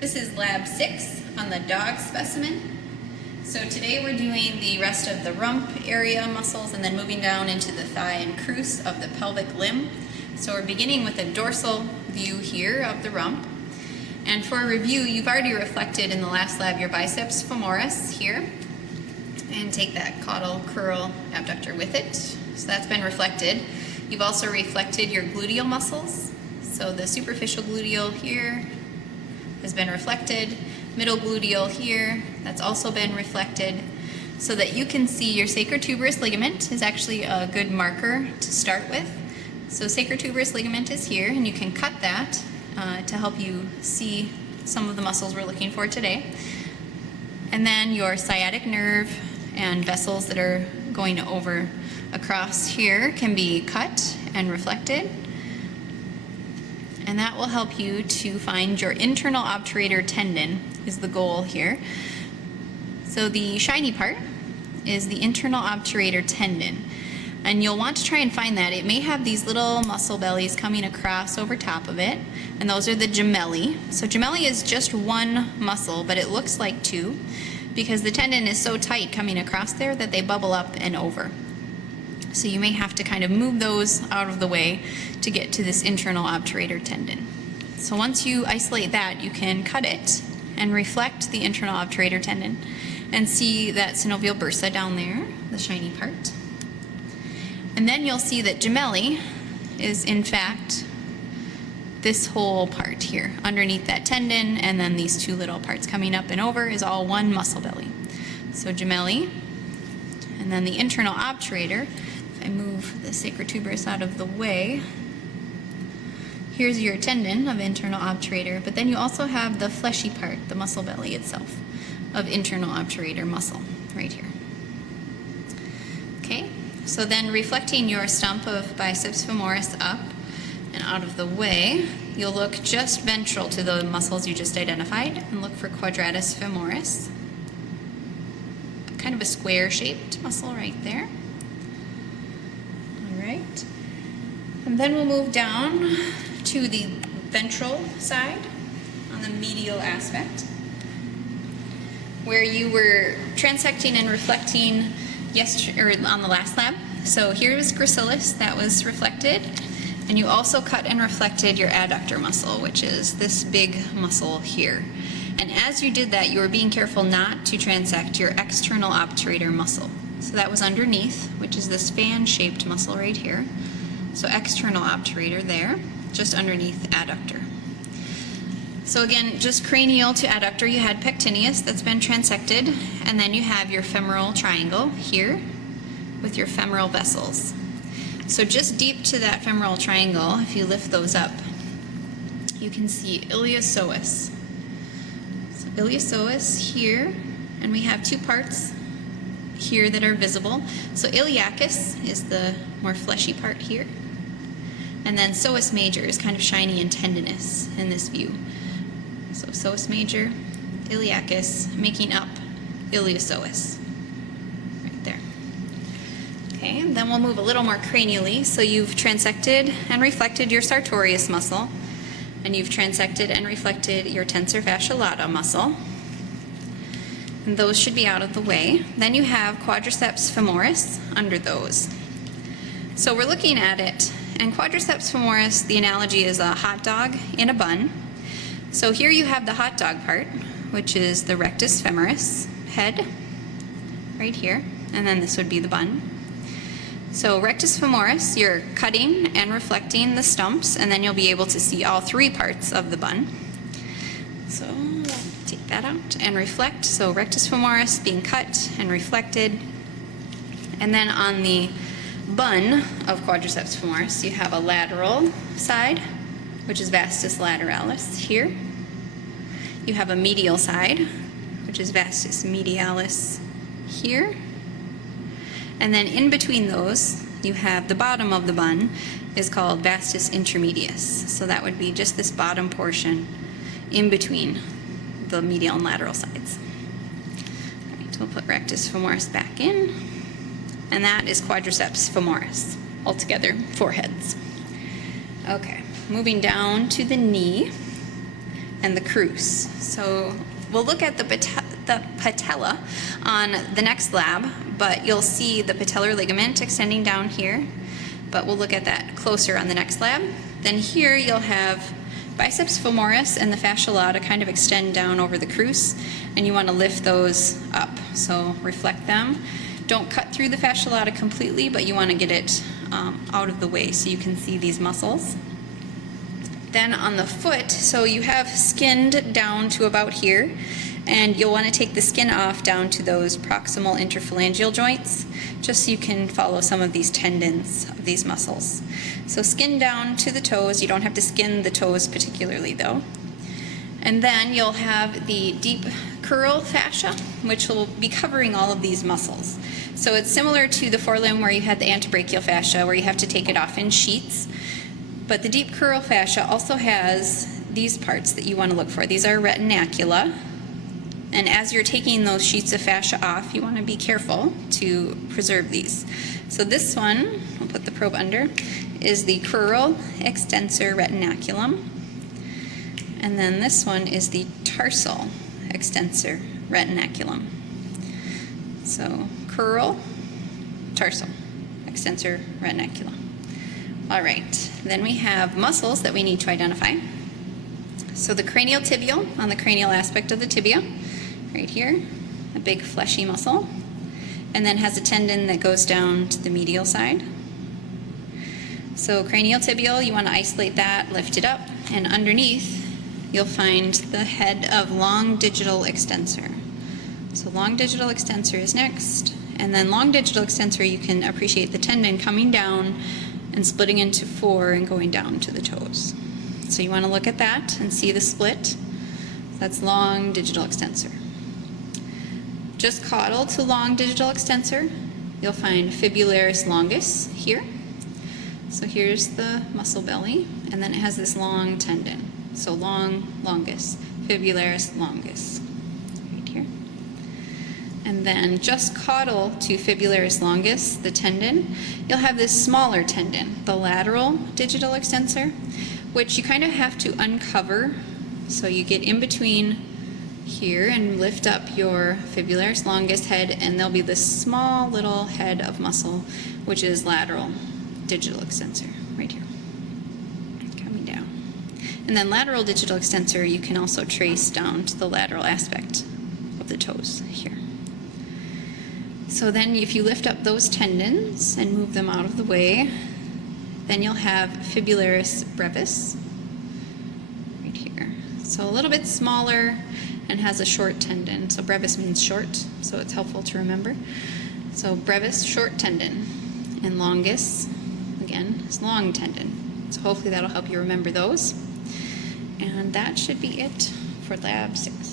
This is lab 6 on the dog specimen. So today we're doing the rest of the rump area muscles and then moving down into the thigh and cruce of the pelvic limb. So we're beginning with a dorsal view here of the rump. And for a review, you've already reflected in the last lab your biceps femoris here. And take that caudal curl abductor with it. So that's been reflected. You've also reflected your gluteal muscles. So the superficial gluteal here has been reflected. Middle gluteal here, that's also been reflected. So that you can see your sacrotuberous ligament is actually a good marker to start with. So sacrotuberous ligament is here, and you can cut that to help you see some of the muscles we're looking for today. And then your sciatic nerve and vessels that are going over across here can be cut and reflected. And that will help you to find your internal obturator tendon is the goal here. So the shiny part is the internal obturator tendon. And you'll want to try and find that. It may have these little muscle bellies coming across over top of it, and those are the gemelli. So gemelli is just one muscle, but it looks like two because the tendon is so tight coming across there that they bubble up and over. So you may have to kind of move those out of the way to get to this internal obturator tendon. So once you isolate that, you can cut it and reflect the internal obturator tendon and see that synovial bursa down there, the shiny part. And then you'll see that gemelli is in fact this whole part here underneath that tendon, and then these two little parts coming up and over is all one muscle belly. So gemelli, and then the internal obturator. If I move the sacrotuberous out of the way, here's your tendon of internal obturator, but then you also have the fleshy part, the muscle belly itself, of internal obturator muscle right here. Okay, so then reflecting your stump of biceps femoris up and out of the way, you'll look just ventral to the muscles you just identified and look for quadratus femoris. Kind of a square-shaped muscle right there. All right. And then we'll move down to the ventral side on the medial aspect, where you were transecting and reflecting on the last lab. So here's gracilis, that was reflected. And you also cut and reflected your adductor muscle, which is this big muscle here. And as you did that, you were being careful not to transect your external obturator muscle. So that was underneath, which is this fan-shaped muscle right here. So external obturator there, just underneath adductor. So again, just cranial to adductor, you had pectineus that's been transected, and then you have your femoral triangle here with your femoral vessels. So just deep to that femoral triangle, if you lift those up, you can see iliopsoas. So iliopsoas here, and we have two parts here that are visible. So iliacus is the more fleshy part here, and then psoas major is kind of shiny and tendinous in this view. So psoas major, iliacus, making up iliopsoas. Okay, then we'll move a little more cranially. So you've transected and reflected your sartorius muscle, and you've transected and reflected your tensor fascia lata muscle. And those should be out of the way. Then you have quadriceps femoris under those. So we're looking at it, and quadriceps femoris, the analogy is a hot dog in a bun. So here you have the hot dog part, which is the rectus femoris head, right here, and then this would be the bun. So rectus femoris, you're cutting and reflecting the stumps, and then you'll be able to see all three parts of the bun. So take that out and reflect. So rectus femoris being cut and reflected. And then on the bun of quadriceps femoris, you have a lateral side, which is vastus lateralis here. You have a medial side, which is vastus medialis here. And then in between those, you have the bottom of the bun is called vastus intermedius. So that would be just this bottom portion in between the medial and lateral sides. All right, we'll put rectus femoris back in. And that is quadriceps femoris, altogether 4 heads. Okay, moving down to the knee. and the crus. So we'll look at the patella on the next lab, but you'll see the patellar ligament extending down here, but we'll look at that closer on the next lab. Then here you'll have biceps femoris and the fascia lata kind of extend down over the crus, and you want to lift those up. So reflect them. Don't cut through the fascia lata completely, but you want to get it out of the way so you can see these muscles. Then on the foot, so you have skinned down to about here, and you'll want to take the skin off down to those proximal interphalangeal joints, just so you can follow some of these tendons of these muscles. So skin down to the toes. You don't have to skin the toes particularly though. And then you'll have the deep curl fascia, which will be covering all of these muscles. So it's similar to the forelimb where you had the antebrachial fascia, where you have to take it off in sheets. But the deep curl fascia also has these parts that you want to look for. These are retinacula. And as you're taking those sheets of fascia off, you want to be careful to preserve these. So this one, I'll put the probe under, is the crural extensor retinaculum. And then this one is the tarsal extensor retinaculum. So crural, tarsal, extensor retinaculum. All right, then we have muscles that we need to identify. So the cranial tibial, on the cranial aspect of the tibia, right here, a big fleshy muscle, and then has a tendon that goes down to the medial side. So cranial tibial, you want to isolate that, lift it up, and underneath you'll find the head of long digital extensor. So long digital extensor is next, and then long digital extensor, you can appreciate the tendon coming down and splitting into 4 and going down to the toes. So you want to look at that and see the split. That's long digital extensor. Just caudal to long digital extensor, you'll find fibularis longus here. So here's the muscle belly, and then it has this long tendon. So long, longus, fibularis longus, right here. And then just caudal to fibularis longus, the tendon, you'll have this smaller tendon, the lateral digital extensor, which you kind of have to uncover. So you get in between here and lift up your fibularis longus head, and there'll be this small little head of muscle, which is lateral digital extensor, right here, coming down. And then lateral digital extensor, you can also trace down to the lateral aspect of the toes here. So then if you lift up those tendons and move them out of the way, then you'll have fibularis brevis, right here. So a little bit smaller and has a short tendon. So brevis means short, so it's helpful to remember. So brevis, short tendon, and longus, again, is long tendon. So hopefully that'll help you remember those. And that should be it for lab 6.